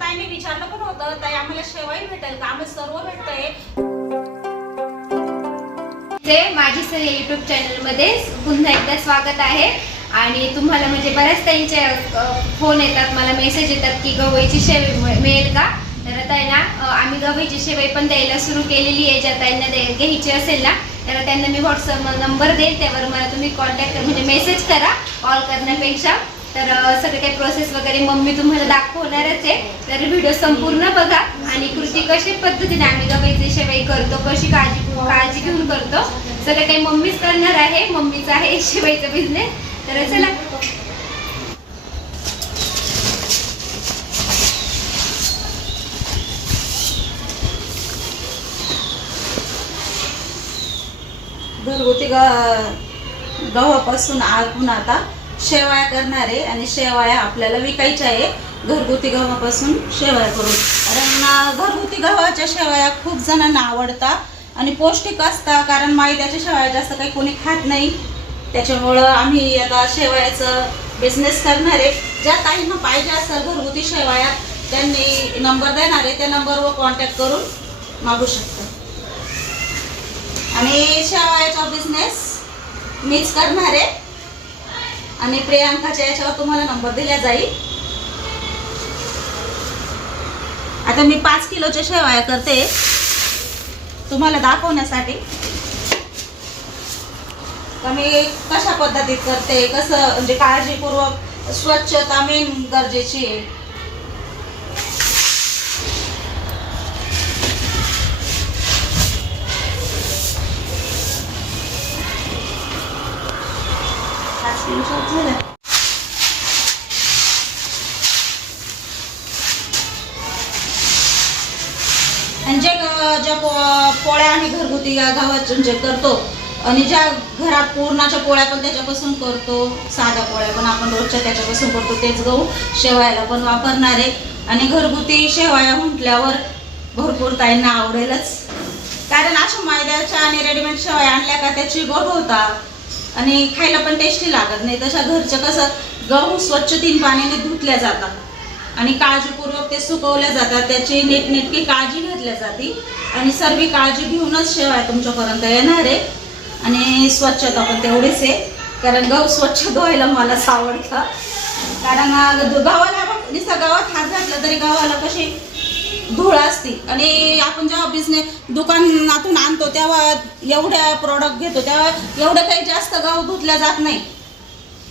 ताईने विचारलं पण होतं, ताई आम्हाला शेवाई भेटेल का? आम्हाला सर्व भेटतंय. माझी सर YouTube चॅनलमध्ये पुन्हा एकदा स्वागत आहे. आणि तुम्हाला म्हणजे बऱ्याच त्यांचे फोन येतात, मला मेसेज येतात की गवईची शेवई मिळेल का. तर आता आहे ना आम्ही गवईची शेवई पण द्यायला सुरू केलेली आहे. ज्या ताईंना घ्यायची असेल ना तर त्यांना मी व्हॉट्सअप नंबर देईल, त्यावर मला तुम्ही कॉन्टॅक्ट म्हणजे मेसेज करा कॉल करण्यापेक्षा. तर सगळे काही प्रोसेस वगैरे मम्मी तुम्हाला दाखवणारच आहे. तर व्हिडिओ संपूर्ण बघा आणि कृती कशी पद्धतीने आम्ही गवईची शेवई करतो, कशी काळजी घेऊन करतो, सगळं काही मम्मीच करणार आहे. मम्मीचा आहे शेवईचा बिझनेस. तर चला घरगुती गव्हापासून आपण आता शेवया करणार आहे आणि शेवया आपल्याला विकायच्या आहे. घरगुती गव्हापासून शेवया करून, कारण घरगुती गव्हाच्या शेवया खूप जणांना आवडतात आणि पौष्टिक असतात. कारण मैद्याच्या शेवया जास्त काही कोणी खात नाही, त्याच्यामुळं आम्ही आता शेवयाचं बिझनेस करणार आहे. ज्या काहींना पाहिजे असेल घरगुती शेवया त्यांनी नंबर देणार आहे, त्या नंबरवर कॉन्टॅक्ट करून मागू शकता. आणि शेवयाचा बिझनेस मीच करणार आहे आणि प्रियांकाच्या याच्यावर तुम्हाला नंबर दिला जाईल. आता मी 5 किलोच्या शेवया करते तुम्हाला दाखवण्यासाठी, मी कशा पद्धतीत करते, कसं म्हणजे काळजीपूर्वक स्वच्छता मेन गरजेची आहे. आणि ज्या पोळ्या आम्ही घरगुती गव्हाच्या म्हणजे करतो आणि ज्या घरात पूर्णाच्या पोळ्या पण त्याच्यापासून करतो, साध्या पोळ्या पण आपण रोजच्या त्याच्यापासून करतो, तेच गहू शेवयाला पण वापरणार आहे. आणि घरगुती शेवया म्हटल्यावर भरपूर ताईंना आवडेलच, कारण अशा मैद्याच्या आणि रेडीमेड शेवया आणल्या का त्याची गोड होतात आणि खायला पण टेस्टी लागत नाही. तशा घरचं कसं गहू स्वच्छ 3 पाण्याने धुतल्या जातात आणि काळजीपूर्वक ते सुकवल्या जातात, त्याची नीटनेटकी काळजी घेतल्या जाते आणि सर्व काळजी घेऊनच शेवया तुमच्यापर्यंत येणार आहे. आणि स्वच्छता पण तेवढीच आहे, कारण गहू स्वच्छ धुवायला मलाच आवडतं. कारण गव्हाला नुसतं गावात हात घातला तरी गव्हाला कशी धूळ असते आणि आपण जेव्हा बिझनेस दुकानातून आणतो तेव्हा एवढ्या प्रोडक्ट घेतो तेव्हा एवढं काही जास्त गहू धुतल्या जात नाही.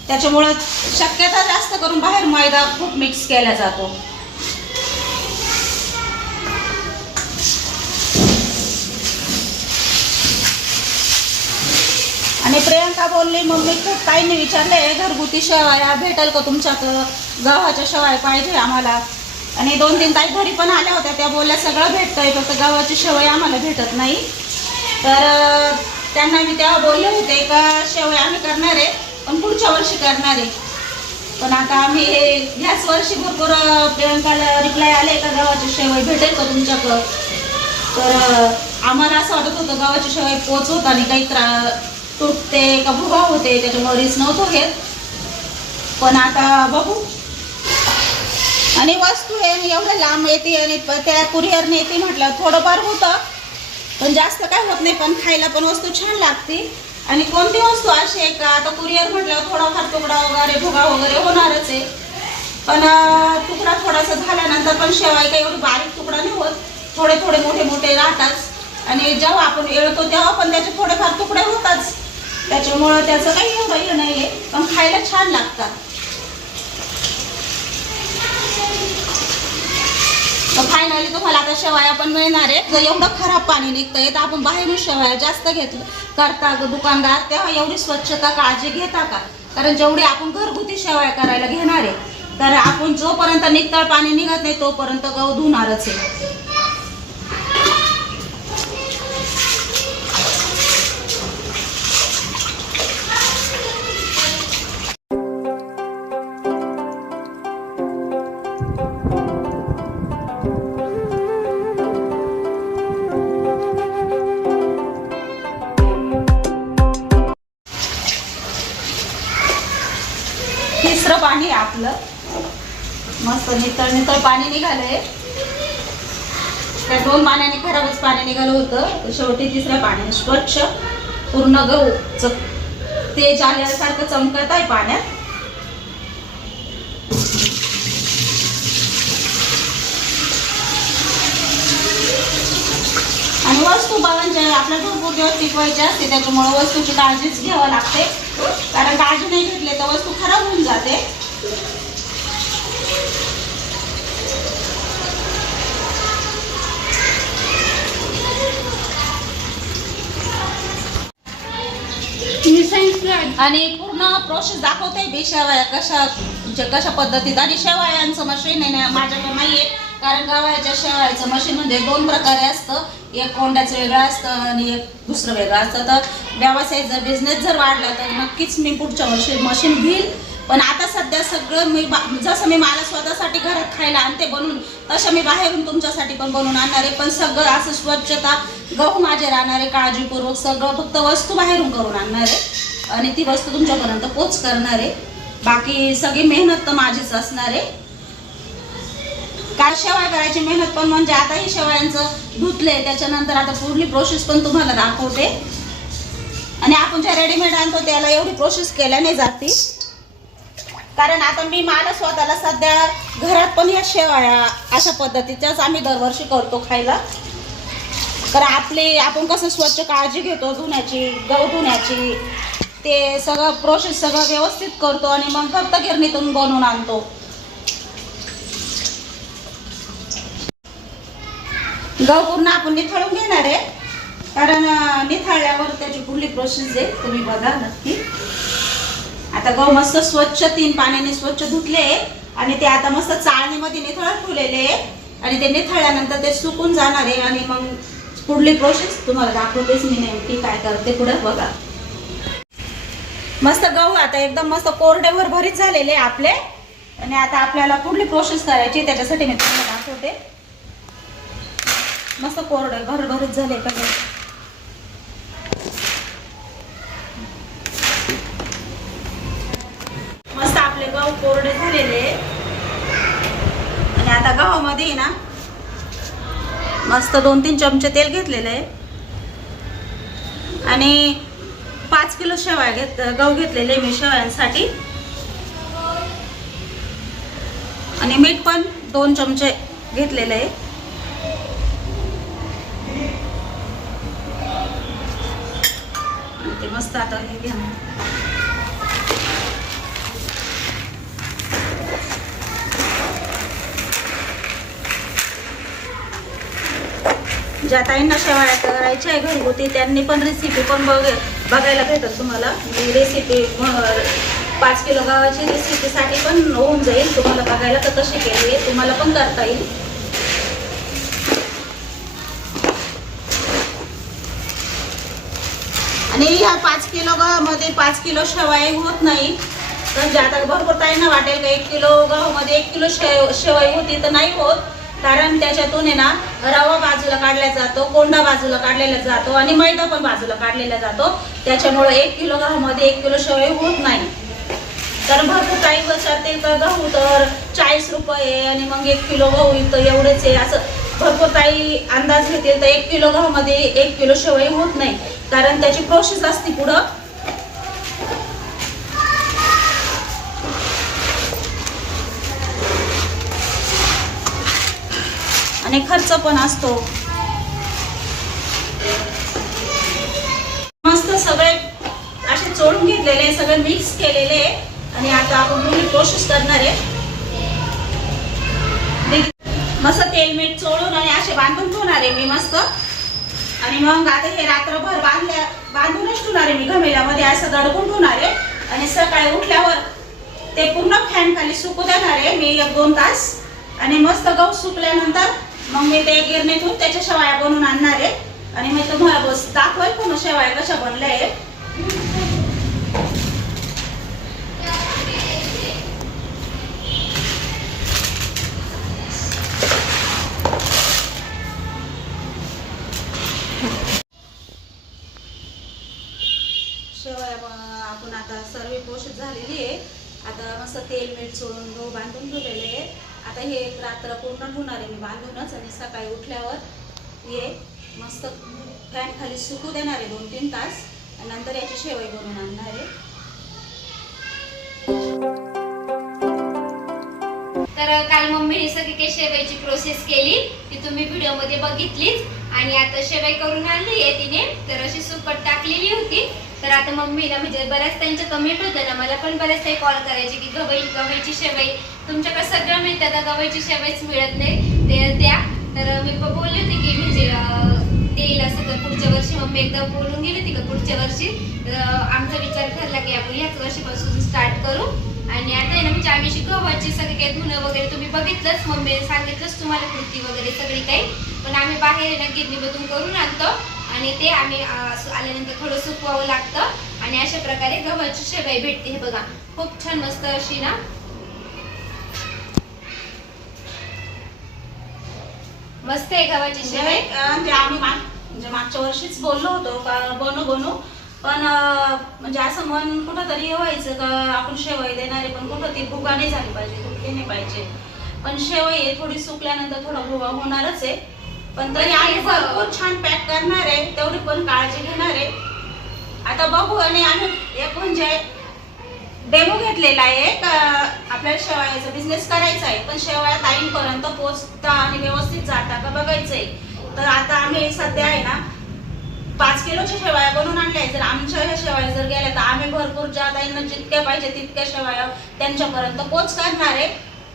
त्याच्यामुळं शक्यता जास्त करून बाहेर मैदा खूप मिक्स केला जातो. आणि प्रियांका बोलली मम्मी खूप ताईंनी विचारले घरगुती शेवया भेटेल का तुमच्याकडं, गव्हाच्या शेवया पाहिजे आम्हाला. आणि 2-3 ताई घरी पण आल्या होत्या, त्या बोलल्या सगळं भेटतंय फक्त गव्हाची शेवया आम्हाला भेटत नाही. तर त्यांना मी तेव्हा बोलले होते का शेवया आम्ही करणार आहे पण पुढच्या वर्षी करणार आहे. पण आता आम्ही ह्याच वर्षी भरपूर प्रियांकाला रिप्लाय आले का गव्हाची शेवई भेटेल का तुमच्याकडं. तर आम्हाला असं वाटत होतं गव्हाची शेवई पोचवत आणि काही तुटते का भुगा होते, त्याच्यामुळे रिस्क नव्हतं घेत. पण आता बघू. आणि वस्तू आहे एवढं लांब येते आणि त्या कुरिअरने येते म्हटलं थोडंफार होतं पण जास्त काय होत नाही, पण खायला पण वस्तू छान लागते. आणि कोणती वस्तू अशी आहे का आता कुरिअर म्हटल्यावर थोडाफार तुकडा वगैरे भुगा वगैरे होणारच आहे, पण तुकडा थोडासा झाल्यानंतर पण शेवया काही एवढी बारीक तुकडा नाही होत, थोडे थोडे मोठे मोठे राहतात आणि जेव्हा आपण येळतो तेव्हा पण त्याचे थोडेफार तुकडे होतात. त्याच्यामुळं त्याचं काही एवढं हे नाही आहे, पण खायला छान लागतात. फायनली तुम्हाला आता शेवया पण मिळणार आहे. जर एवढं खराब पाणी निघतंय तर आपण बाहेरून शेवया जास्त घेतलं करता दुकानदार तेव्हा एवढी स्वच्छता काळजी घेता का. कारण जेवढी आपण घरगुती शेवया करायला घेणार आहे तर आपण जोपर्यंत नितळ पाणी निघत नाही तोपर्यंत गहू धुणारच आहे. तिसरं पाणी आपलं मस्त नितळ नितळ पाणी निघालंय. त्या 2 पाण्याने खराबच पाणी निघालं होतं. शेवटी 3ऱ्या पाण्याने स्वच्छ पूर्ण गहू तेज आल्यासारखं चमकत आहे पाण्यात. आणि वस्तू बाबांच्या आपल्या भरपूर दिवस टिकवायची असते, त्याच्यामुळे वस्तूची काळजीच घ्यावी लागते. कारण काळजी नाही घेतली तर वस्तू खराब होऊन जाते. आणि पूर्ण प्रोसेस दाखवते बी शेवया कशा पद्धतीत. आणि शेवयांचं मशीन आहे माझ्याकडे नाहीये, कारण गव्हाच्या शेवयाचं मशीन म्हणजे 2 प्रकारे असतं. एक कोंड्याचं वेगळं असतं आणि एक दुसरं वेगळं असतं. तर व्यवसाय जर बिझनेस जर वाढला तर नक्कीच मी पुढच्या वर्षी मशीन घेईल. पण आता सध्या सगळं मी जसं मी मला स्वतःसाठी घरात खायला आणते बनवून, तसं मी बाहेरून तुमच्यासाठी पण बनवून आणणार आहे. पण सगळं असं स्वच्छता गहू माझे राहणार आहे, काळजीपूर्वक सगळं फक्त वस्तू बाहेरून करून आणणार आहे आणि ती वस्तू तुमच्यापर्यंत पोच करणार आहे. बाकी सगळी मेहनत तर माझीच असणार आहे. काय शेवया करायची मेहनत पण म्हणजे आता ही शेवयांचं धुतले, त्याच्यानंतर आता पुढली प्रोसेस पण तुम्हाला दाखवते. आणि आपण ज्या रेडीमेड आणतो त्याला एवढी प्रोसेस केल्या नाही जाती, कारण आता मी मला स्वतःला सध्या घरात पण या शेवया अशा पद्धतीच्याच आम्ही दरवर्षी करतो खायला. कारण आपण कसं स्वच्छ काळजी घेतो धुण्याची, गहू धुण्याची, ते सगळं प्रोसेस सगळं व्यवस्थित करतो आणि मग फक्त गिरणीतून बनवून आणतो. गहू पूर्ण आपण निथळून घेणार आहे, कारण निथळल्यावर त्याची पुढली प्रोसेस आहे, तुम्ही बघा नक्की. आता गहू मस्त स्वच्छ 3 पाण्याने स्वच्छ धुतले आणि ते आता मस्त चाळणीमध्ये निथळत ठेवलेले आहे. आणि ते निथळल्यानंतर ते सुकून जाणार आहे आणि मग पुढली प्रोसेस तुम्हाला दाखवतेच मी नेमकी काय करते पुढे. बघा मस्त गहू आता एकदम मस्त कोरडे भरभरीत झालेले आपले. आणि आता आपल्याला पुढली प्रोसेस करायची, त्याच्यासाठी मी तुम्हाला दाखवते. मस्त कोरडे भरभरीत झाले का मस्त आपले गहू कोरडे झालेले. आणि आता गव्हामध्ये ना मस्त 2-3 चमचे तेल घेतलेले आहे आणि 5 किलो शेवया गहू घेतलेले मी शेवयांसाठी. आणि मीठ पण 2 चमचे घेतलेले आहे. ते मस्त आता हे घ्या. ज्या ताईंना शेवया करायच्या आहे घरगुती त्यांनी पण रेसिपी पण बघायला भेटेल तुम्हाला. मी रेसिपी 5 किलो गव्हाची रेसिपीसाठी पण होऊन जाईल तुम्हाला बघायला, तर कशी केली तुम्हाला पण करता येईल. आणि ह्या 5 किलो गव्हामध्ये 5 किलो शेवया होत नाही. तर आता भरपूर ताईंना वाटेल का 1 किलो गव्हामध्ये 1 किलो शेवया होती, तर नाही होत. कारण त्याच्यातून आहे ना रवा बाजूला काढला जातो, कोंडा बाजूला काढलेला जातो आणि मैदा पण बाजूला काढलेला जातो. त्याच्यामुळे 1 किलो गव्हामध्ये 1 किलो शेवया होत नाही. तर भरपूर ताई विचारते का गहू तर 40 रुपये आणि मग 1 किलो गहू तर एवढेच आहे, असं भरपूर ताई अंदाज घेतील. तर 1 किलो गव्हामध्ये 1 किलो शेवया होत नाही, कारण त्याची प्रोसेस असते पुढं. आणि खर्च पण असतो. मस्त सगळे असे चोळून घेतलेले, सगळे मिक्स केलेले. आणि आता आपण पुढली प्रोसेस करणार आहे. मस्त तेल मीठ चोळून आणि असे बांधून ठेवणार आहे मी मस्त. आणि मग आता हे रात्रभर बांधूनच ठेवणार आहे मी घमेल्यामध्ये, असं दडपून ठेवणार आहे. आणि सकाळी उठल्यावर ते पूर्ण फॅन खाली सुकू देणार आहे मी 1-2 तास. आणि मस्त गहू सुकल्यानंतर मग मी ते गिरणीतून त्याच्या शेवया बनवून आणणार आहे. आणि मी तुम्हाला बस दाखवेल पूर्ण शेवया कशा बनल्या आहेत. शेवया आपण आता सर्व प्रोसेस झालेली आहे. आता मस्त तेल मीठ सोडून गहू बांधून ठेवलेले आहे आता हे एक रात्र पूर्ण होणार आहे मी बांधूनच, आणि सकाळी उठल्यावर हे मस्त फॅन खाली सुकू देणार आहे 2-3 तास, आणि नंतर याची शेवई बनवून आणणार आहे. तर काल मम्मीने सगळी काही शेवईची प्रोसेस केली, ती तुम्ही व्हिडिओमध्ये बघितलीच. आणि आता शेवई करून आणली आहे तिने, तर अशी सुकट टाकलेली होती. तर आता मम्मीला म्हणजे बऱ्याच त्यांचे कमेंट होते ना, मला पण बऱ्याच काही कॉल करायचे की गव्हाची शेवई तुमच्याकडे सगळं मिळतं का, गव्हाची शेवईच मिळत नाही ते द्या. तर मी बोलली होती की म्हणजे देईल असं. तर पुढच्या वर्षी मम्मी एकदा बोलून गेली होती का पुढच्या वर्षी. आमचा विचार ठरला की आपण ह्याच वर्षीपासून स्टार्ट करू. आणि आता आहे ना म्हणजे आम्ही गव्हाची सगळी काही धुणं वगैरे तुम्ही बघितलंच, मम्मीने सांगितलंच तुम्हाला कृती वगैरे सगळी काही. पण आम्ही बाहेर आहे ना गिरणीमधून करून आणतो, आणि ते आम्ही आल्यानंतर थोडं सुकवावं लागतं, आणि अशा प्रकारे गव्हाची शेवई भेटते. हे बघा खूप छान मस्त अशी ना मस्त आहे गव्हाची शेवई. म्हणजे आम्ही म्हणजे मागच्या वर्षीच बोललो होतो का बनू, पण म्हणजे असं मन कुठंतरी व्हायचं का आपण शेवई देणारे, पण कुठं ती भुगा नाही झाली पाहिजे, तुटली नाही पाहिजे. पण शेवई थोडी सुकल्यानंतर थोडा भुगा होणारच आहे, पण तरी आम्ही भरपूर छान पॅक करणार आहे, तेवढी पण काळजी घेणार आहे. आता बघू. आणि आम्ही एक म्हणजे डेमो घेतलेला आहे का आपल्याला शेवयाचा बिझनेस करायचा आहे, पण शेवया ताईंपर्यंत पोहोचता आणि व्यवस्थित जाता का बघायचंय. तर आता आम्ही सध्या आहे ना 5 किलोच्या शेवया बनवून आणल्या आहे. जर आमच्या ह्या शेवया जर गेल्या तर आम्ही भरपूर ज्या ताईंना जितक्या पाहिजे तितक्या शेवया त्यांच्यापर्यंत पोच करणार आहे.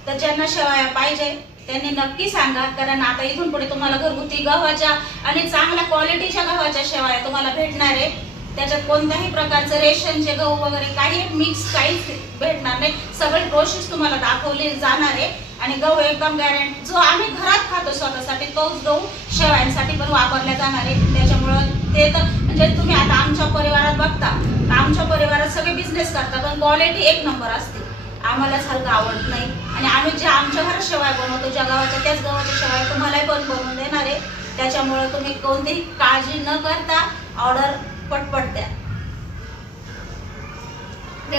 तर ज्यांना शेवया पाहिजे त्यांनी नक्की सांगा, कारण आता इथून पुढे तुम्हाला घरगुती गव्हाच्या आणि चांगल्या क्वालिटीच्या गव्हाच्या शेवया तुम्हाला भेटणार आहे. त्याच्यात कोणत्याही प्रकारचं रेशनचे गहू वगैरे काही मिक्स काहीच भेटणार नाही. सगळी प्रोसेस तुम्हाला दाखवली जाणार आहे, आणि गहू एकदम गॅरंटी जो आम्ही घरात खातो स्वतःसाठी तोच गहू शेवयांसाठी पण वापरला जाणार आहे. त्याच्यामुळं ते तर म्हणजे तुम्ही आता आमच्या परिवारात बघता, आमच्या परिवारात सगळे बिझनेस करतात, पण क्वालिटी 1 नंबर असते. आम्हालाच हलका आवडत नाही, आणि आम्ही जे आमच्या घरात शेवया बनवतो ज्या गव्हाच्या त्याच गव्हाच्या शेवया तुम्हालाही पण बनवून देणार आहे. त्याच्यामुळे तुम्ही कोणतीही काळजी न करता ऑर्डर पटपट द्या.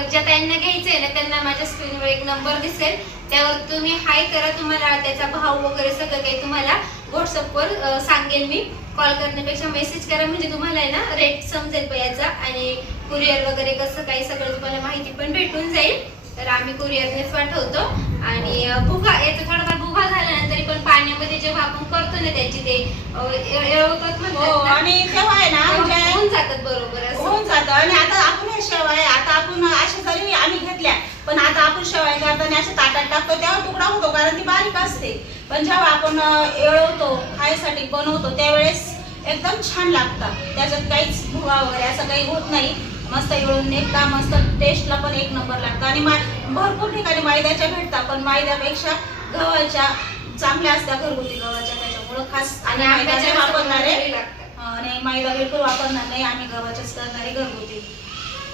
ज्या त्यांना घ्यायचंय ना त्यांना माझ्या स्क्रीनवर एक नंबर दिसेल, त्यावर तुम्ही हाय करा. तुम्हाला त्याचा भाव वगैरे सगळं काही तुम्हाला व्हॉट्सअपवर सांगेल मी. कॉल करण्यापेक्षा मेसेज करा, म्हणजे तुम्हाला आहे ना रेट समजेल याचा, आणि कुरिअर वगैरे कसं काही सगळं तुम्हाला माहिती पण भेटून जाईल. तर आम्ही कुरिअरनेच पाठवतो. आणि भुगा याचा थोडाफार भुगा झाल्यानंतर पण पाण्यामध्ये जेव्हा आपण करतो ना त्याची ते एवढत म्हणतात, आणि तेव्हा आहे ना होऊन जातात बरोबर असं होऊन जातं. आणि आता आपण हे शेवया आता आपण अशा जरी आम्ही घेतल्या, पण आता आपण शेवया करताना अशा ताटात टाकतो तेव्हा तुकडा होतो, कारण ती बारीक असते. पण जेव्हा आपण एळवतो खायसाठी बनवतो त्यावेळेस एकदम छान लागतात. त्याच्यात काहीच भुगा वगैरे असं काही होत नाही. मस्त एवढून निघता, मस्त टेस्टला पण 1 नंबर लागतं. आणि भरपूर ठिकाणी मैद्याच्या भेटतात, पण मैद्यापेक्षा गव्हाच्या चांगल्या असतात घरगुती गव्हाच्या. त्याच्यामुळं खास आणि मैदा वापरणार आहे, आणि मैदा बिलकुल वापरणार नाही. आम्ही गव्हाच्याच करणारे घरगुती.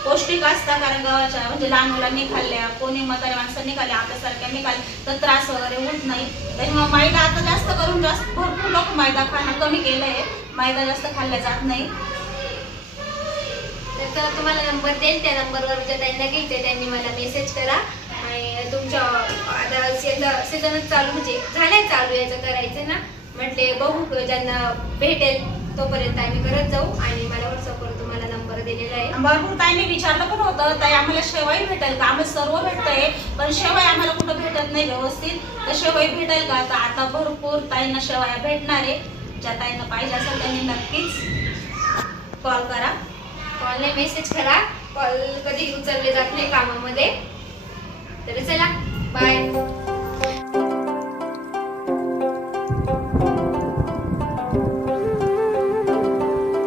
पौष्टिक असतात, कारण गव्हाच्या म्हणजे लहान मुलांनी खाल्ल्या, कोणी म्हाताऱ्या माणसांनी खाल्ल्या, आपल्यासारख्यांनी खाल्ल्या तर त्रास वगैरे होत नाही. त्याच्यामुळे मैदा आता जास्त करून भरपूर लोक मैदा खाणं कमी केलं आहे, मैदा जास्त खाल्ला जात नाही. तर तुम्हाला नंबर देईल, त्या नंबरवर ज्या त्यांना घ्यायचे त्यांनी मला मेसेज करा. आणि तुमच्या आता सीझनच चालू म्हणजे झालंय चालू याचं करायचं ना, म्हटले बघू ज्यांना भेटेल तोपर्यंत आम्ही करत जाऊ. आणि मला व्हॉट्सअपवर तुम्हाला नंबर दिलेला आहे. भरपूर ताईंनी विचारलं पण होतं ताई आम्हाला शेवई भेटेल का, आम्हाला सर्व भेटतंय पण शेवई आम्हाला कुठं भेटत नाही व्यवस्थित, तर शेवई भेटेल का. तर आता भरपूर ताईंना शेवया भेटणार आहे. ज्या ताईंना पाहिजे असेल त्यांनी नक्कीच कॉल करा. कॉलने मेसेज करा, कॉल कधी उचलले जात नाही कामामध्ये. तर चला बाय.